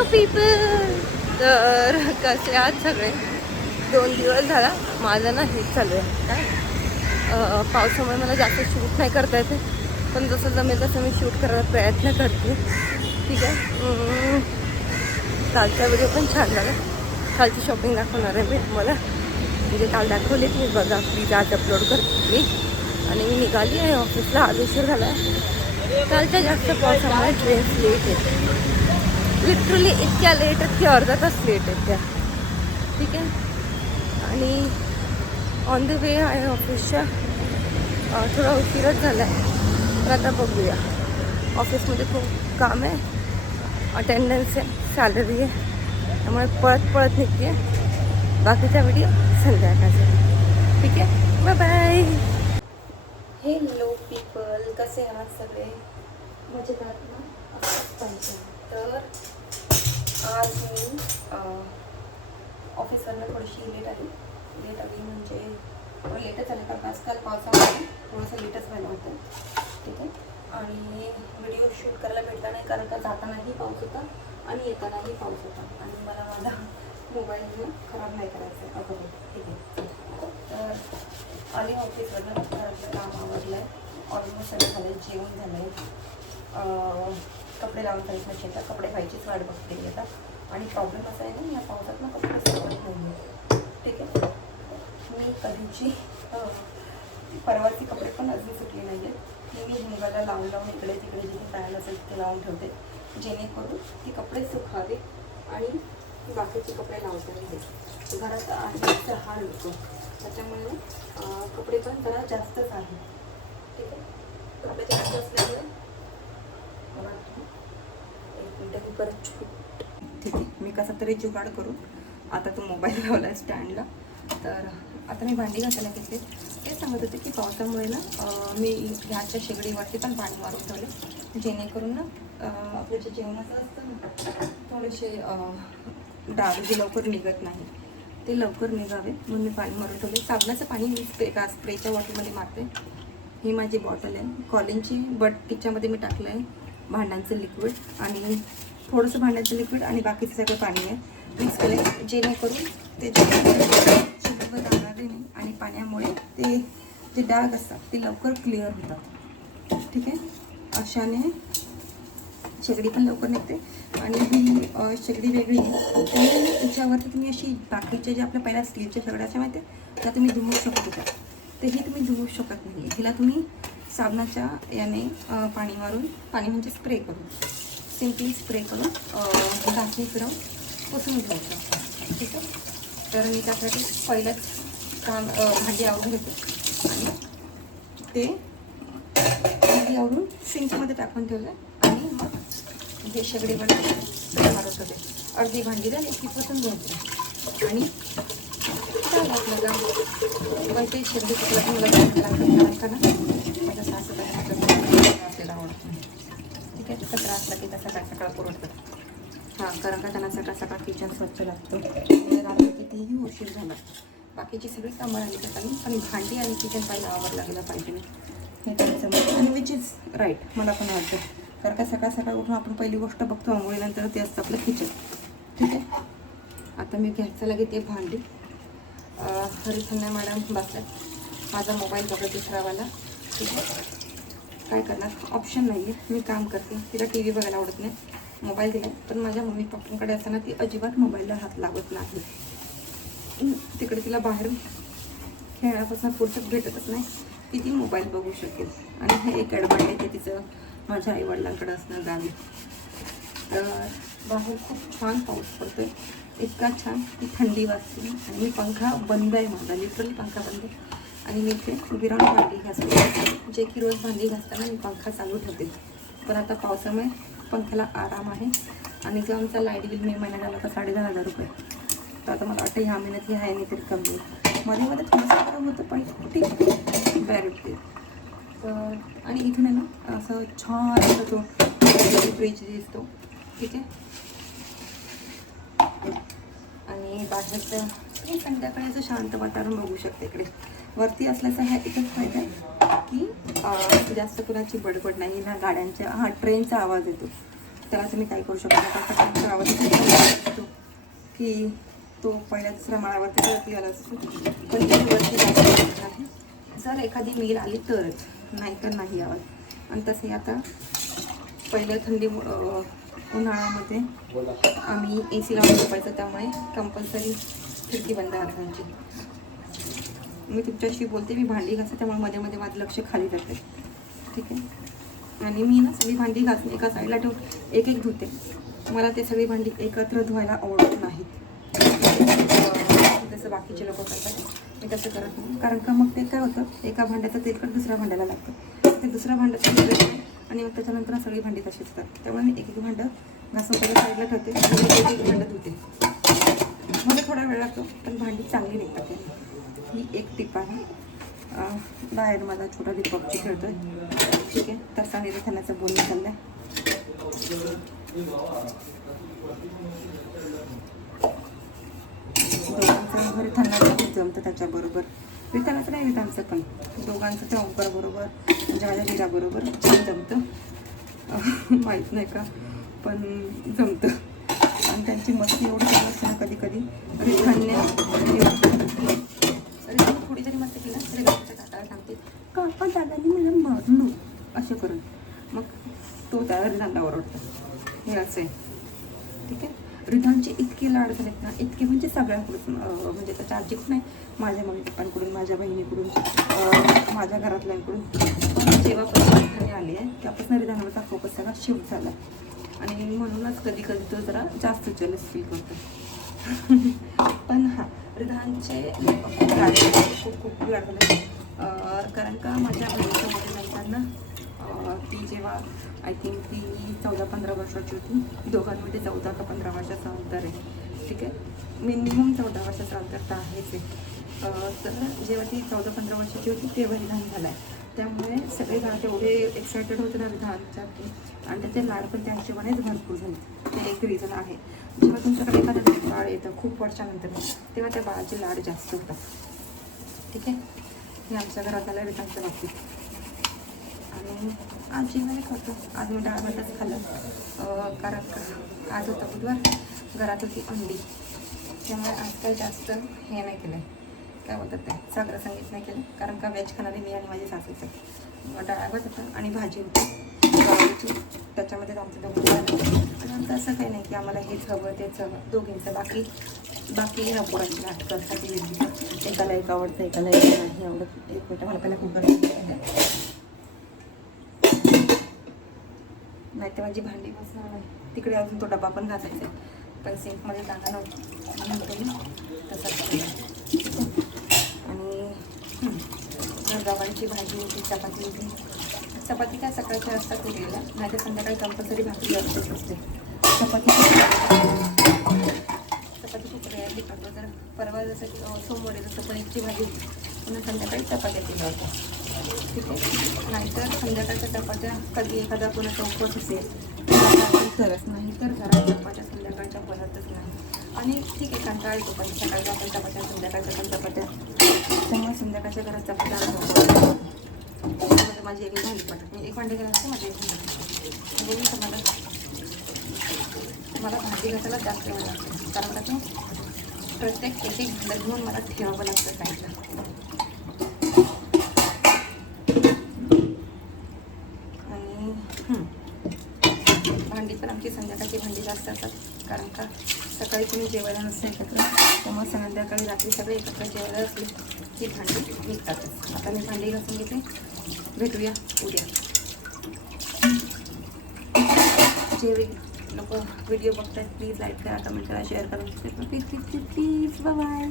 Hello people. तर कसे आज सगळे. 2 दिवस झाला माझं ना हेच चालू आहे काय, पावसामुळे मला जास्त शूट नाही करता येते, पण जसं जमेल तसं मी शूट करायला प्रयत्न करते. ठीक आहे. कालचा व्हिडिओ पण छान झाला. कालची शॉपिंग दाखवणार आहे मी तुम्हाला, म्हणजे काल दाखवली मी, बघा प्लीज आज अपलोड करते मी. आणि मी निघाली आहे ऑफिसला, आज उशीर झाला आहे. कालच्या जास्त पावसामुळे ट्रेन्स लेट येते, लिटरली इतक्या लेट आहेत की अर्धा तास लेट आहेत त्या. ठीक आहे. आणि ऑन द वे आहे ऑफिसच्या, थोडा उशीरच झाला आहे, तर आता बघूया. ऑफिसमध्ये खूप काम आहे, अटेंडन्स आहे, सॅलरी आहे, त्यामुळे पळत पळत निघते. बाकीचा व्हिडिओ संध्याकाळचा. ठीक आहे, बाय बाय. हेलो पीपल, कसे आहात सगळे? मजेत आहात ना? असंच पाहिजे. तर आज मी ऑफिसवरनं थोडीशी लेट आली म्हणजे लेटच आली, कारण आजकाल पावसामुळे थोडंसं लेटच व्हायला होतं. ठीक आहे. आणि व्हिडिओ शूट करायला भेटला नाही, कारण का जातानाही पाऊस होता आणि येतानाही पाऊस होता, आणि मला माझा मोबाईल घेऊन खराब नाही करायचं आहे अगोदर. ठीक आहे. तर आली ऑफिसवरनं, घरातलं काम आवडलं आहे, ऑलमोस्ट सगळं झालं आहे, जेवण झालं आहे, कपडे लावून जायचं शेतात, कपडे व्हायचीच वाट बघते आता. आणि प्रॉब्लेम असा आहे ना, या पावसात ना कपडे सुकत नाही आहे. ठीक आहे. मी कधीची परवाची कपडे पण अजून सुकले नाही आहेत. मी हिंगाला लावून लावून इकडे तिकडे जिथे पॅन असेल तिथे लावून ठेवते, जेणेकरून ती कपडे सुकावे आणि बाकीचे कपडे लावता येते. घरात आहे 6 लोक, त्याच्यामुळे कपडे पण जरा जास्तच आहे. ठीक आहे. कपडे जास्त असल्यामुळे एक मिनटं मी परत ठीक आहे, मी कसा तरी जुगाड करून आता तो मोबाईल लावला आहे स्टँडला. तर आता मी भांडी घासायला घेतले. ते सांगत होते की पावसामुळे ना मी गॅसच्या शेगडीवरती पण पाणी मारून ठेवले, जेणेकरून ना आपलं जे जेवणाचं असतं ना, थोडेसे डाग जे लवकर निघत नाही ते लवकर निघावे म्हणून मी पाणी मारून ठेवले. साबणाचं पाणी मी स्प्रेच्या बॉटलमध्ये मारते. ही माझी बॉटल आहे कॉलिनची, बट तिच्यामध्ये मी टाकलं आहे भांड्यांचं लिक्विड आणि थोडंसं भांड्याचं लिक्विड आणि बाकीचं सगळं पाणी आहे मिक्स केलं, जेणेकरून ते शिल्लक जाणार नाही आणि पाण्यामुळे ते जे डाग असतात ते लवकर क्लिअर होतात. ठीक आहे. अशाने शेगडी पण लवकर निघते. आणि ही शेगडी वेगळी आहे, त्यामुळे त्याच्यावरती तुम्ही अशी बाकीच्या ज्या आपल्या पहिल्या स्टीलच्या शेगड्याच्या माहिती आहे त्या तुम्ही धुवू शकत होता, तेही तुम्ही धुवू शकत नाही. हिला तुम्ही साबणाच्या याने पाणी मारून, पाणी म्हणजे स्प्रे करून, सिम्पली स्प्रे करून घासणी फिरवून पुसून घ्यायचं. ठीक आहे. तर मी त्यासाठी पहिलंच काम भांडी आवरून घेते आणि ते भांडी आवरून सिंकमध्ये टाकून ठेवलं आणि मग हे शेगडीवर मारत होते. अर्धी भांडी झाली की पुसून घ्यायची आणि चालू आपलं काम. पण ते शेगडी कुठला पण मला लागतं ना, माझ्या सासूला आपल्याला आवडतं. ठीक आहे. कचरा असला की तसा सकाळ पुरवतात. हां, कारण का त्यांना सकाळ सकाळ किचन स्वच्छ लागतं. रात्री कितीही उशीर झाला, बाकीची सगळी कामं राहिली त्याच्यानी, पण भांडी आणि किचन पहिला आवरला गेला पाहिजे हे त्यांचं मत, आणि विच इज राईट, मला पण वाटतं. कारण का सकाळ सकाळ उठून आपण पहिली गोष्ट बघतो आंघोळीनंतर ते असतं आपलं किचन. ठीक आहे. आता मी घ्यायचं घेते भांडी. हरिसन्या मॅडम बसल्यात, माझा मोबाईल बघत दुसरावाला. ठीक आहे. काय करणार, ऑप्शन नाही आहे, मी काम करते. तिला टी व्ही बघायला आवडत नाही, मोबाईल दिला, पण माझ्या मम्मी पप्पांकडे असताना ती अजिबात मोबाईलला हात लावत नाही. तिकडे तिला बाहेर खेळण्यापासून फुर्सत भेटतच नाही की ती मोबाईल बघू शकेल. आणि हे एक ॲडव्हान्टेज आहे तिचं माझ्या आईवडिलांकडे असणं गावी. तर बाहेर खूप छान पाऊस पडतो आहे, इतका छान की थंडी वाजते. आणि मी पंखा बंद आहे, माझा लिटरली पंखा बंद आहे. आणि मी इथे विराम भांडी घासते, जे की रोज भांडी घासताना मी पंखा चालू ठेवते, पण आता पावसामुळे पंख्याला आराम आहे. आणि जो आमचा लाईट बिल मे महिन्यात आला होता 10,500 रुपये, तर आता मला वाटतं ह्या महिन्यात ह्या आहे तरी कमी आहे. मध्ये थोडंसं खराब होतं, पण ठीक बॅरिट. तर आणि इथे ना असं छान असं तो फ्रीज दिसतो. ठीक आहे. आणि बाहेरचं संध्याकाळी असं शांत वातावरण बघू शकते. इकडे वरती असल्याचा ह्या एकच फायदा आहे की जास्त कुणाची बडबड नाही ना गाड्यांच्या. हां, ट्रेनचा आवाज येतो, त्याला तुम्ही काय करू शकता, त्याचा आवाज की तो पहिल्या दुसऱ्या माळावरती वरती आला असतो, पण इथे वरती जास्त नाही. जर एखादी मेल आली तरच, नाहीतर नाही यावं. आणि तसे आता पहिलं थंडी उन्हाळ्यामध्ये आम्ही AC लावून झोपायचं, त्यामुळे कंपल्सरी खिडकी बंद राखायची. मी तुमच्याशी बोलते, मी भांडी घासते, त्यामुळे मध्ये मध्ये माझं लक्ष खाली जाते. ठीक आहे. आणि मी ना सगळी भांडी घासून एका साईडला ठेवून एक एक धुते. मला ते सगळी भांडी एकत्र धुवायला आवडत नाहीत, जसं बाकीचे लोक करतात. मी तसं करत नाही, कारण का मग ते काय होतं, एका भांड्याचं तेलकट दुसऱ्या भांड्याला लागतं. ते दुसऱ्या भांड्याचं आणि मग त्याच्यानंतर सगळी भांडी तशीच असतात. त्यामुळे मी एक एक भांडं घासून पहिल्या साईडला ठेवते आणि एक एक भांडं धुते. मला थोडा वेळ लागतो, पण भांडी चांगली निघतात. ही एक टिप आहे. बाहेर माझा छोटा दीपकची खेळतोय. ठीक आहे. तसा निरथानाचं बोलणं चाललंय. दोघांचं घरी थंडाचं खूप जमतं त्याच्याबरोबर. रिथानाचं नाही, रिथानचं पण दोघांचं त्या ओंकार बरोबर म्हणजे माझ्या हिराबरोबर छान जमतं. माहीत नाही का, पण जमतं. आणि त्यांची मस्ती एवढी चालू असते ना, कधी कधी रिथानने थोडी जरी मस्ती केली तरी घरच्या काकाला सांगते, काका दादानी मला मारलो असं करून. मग तो त्या रिधानला ओरडतो. हे असं आहे. ठीक आहे. रिधानचे इतके लाड झालेत ना, इतके म्हणजे सगळ्यांकडून, म्हणजे त्याच्या आजीकडून नाही, माझ्या मम्मी पप्पांकडून, माझ्या बहिणीकडून, माझ्या घरातल्यांकडून. पण जेव्हापासून रिधाने आली आहे त्यापासून रिधानावरचा फोकस सगळा शिफ्ट झाला. आणि म्हणूनच कधी कधी तो जरा जास्त जेलस फील करतो. पण हां, रिधानचे खूप लाड, खूप लाड झाले. कारण का माझ्या बहिणीच्या मध्ये नंतर ती जेव्हा आय थिंक ती 14-15 वर्षाची होती. दोघांमध्ये 14 का 15 वर्षाचं अंतर आहे. ठीक आहे. मिनिमम 14 वर्षाचं अंतर तर आहेच आहे. तर जेव्हा ती 14-15 वर्षाची होती तेव्हा रिधान झाला आहे. त्यामुळे सगळे घरात एवढे एक्सायटेड होते ना रिधानच्या, आणि त्याचे लाड पण त्या हिशोबानेच भरपूर झाले. ते एक रिझन आहे. जेव्हा तुमच्याकडे एखादं बाळ येतं खूप वर्षानंतर, तेव्हा त्या बाळाचे लाड जास्त होतात. ठीक आहे. हे आमच्या घरात झालं रिधानच्या बाबतीत. आणि आज जेवण करतो. आज मी डाळ भातच खाल्लं, कारण का आज होता बुधवार, घरात होती अंडी. त्यामुळे आज काही जास्त हे नाही केलं आहे, काय बोलतात ते, साजरं संगीत नाही केलं. कारण का व्हेज खाणारी मी आणि माझी सासूचं. डाळ भात होता आणि भाजी होती गवारीची, त्याच्यामध्ये आमचं दोघं झालं. आणि आमचं असं काही नाही की आम्हाला हेच हवं तेच हवं, दोघींचं बाकी ह्या पोरांची नाटकं असतात. एकाला एक आवडतं, एकाला एक नाही आवडत. एक मिनटं, मला पहिला कुकर नाही तर माझी भांडी बसणार नाही. तिकडे अजून तो डबा पण घासायचा आहे, पण सिंकमध्ये जागा नव्हती म्हणून मी तसंच केलं. आणि गवारीची भाजी होती, चपाती होती. चपाती काय सकाळच्या असतात उरलेल्या, नाही तर संध्याकाळी कंपल्सरी भाकरी असतेच असते. चपाती खूप रेअरली करतो. तर परवा जसं की सोमवारी जसं पनीरची भाजी होती, पुन्हा संध्याकाळी चपात्या केल्या होत्या. ठीक आहे. नाहीतर संध्याकाळच्या चपात्या कधी एखादा कोणाचा उपवास असेल तरच, नाही तर घरात चपात्या संध्याकाळच्या बनतच नाही. आणि ठीक आहे, कंटाळा येतो, पण सकाळच्या आपण चपात्या, संध्याकाळच्या पण चपात्या, त्यामुळे संध्याकाळच्या घरात चपात्या माझी एक भांडी पडतात. मी एक भांडी घालत असते, माझी एक भांडी बोलून तर मला भांडी घासायला जास्त वेळ लागतो. कारण का प्रत्येक एक भांडं घेऊन मला ठेवावं लागतं साईडला. आणि भांडी पण आमची संध्याकाळची भांडी जास्त असतात, कारण का सकाळी तुम्ही जेवायला नसतं एकत्र, त्यामुळे संध्याकाळी रात्री सगळे एकत्र जेवायला असले की भांडी निघतातच. आता मी भांडी घासून घेते. भेटूया उद्या. जे लोक व्हिडिओ बघतात प्लीज लाईक करा, कमेंट करा, शेअर करा. Please bye.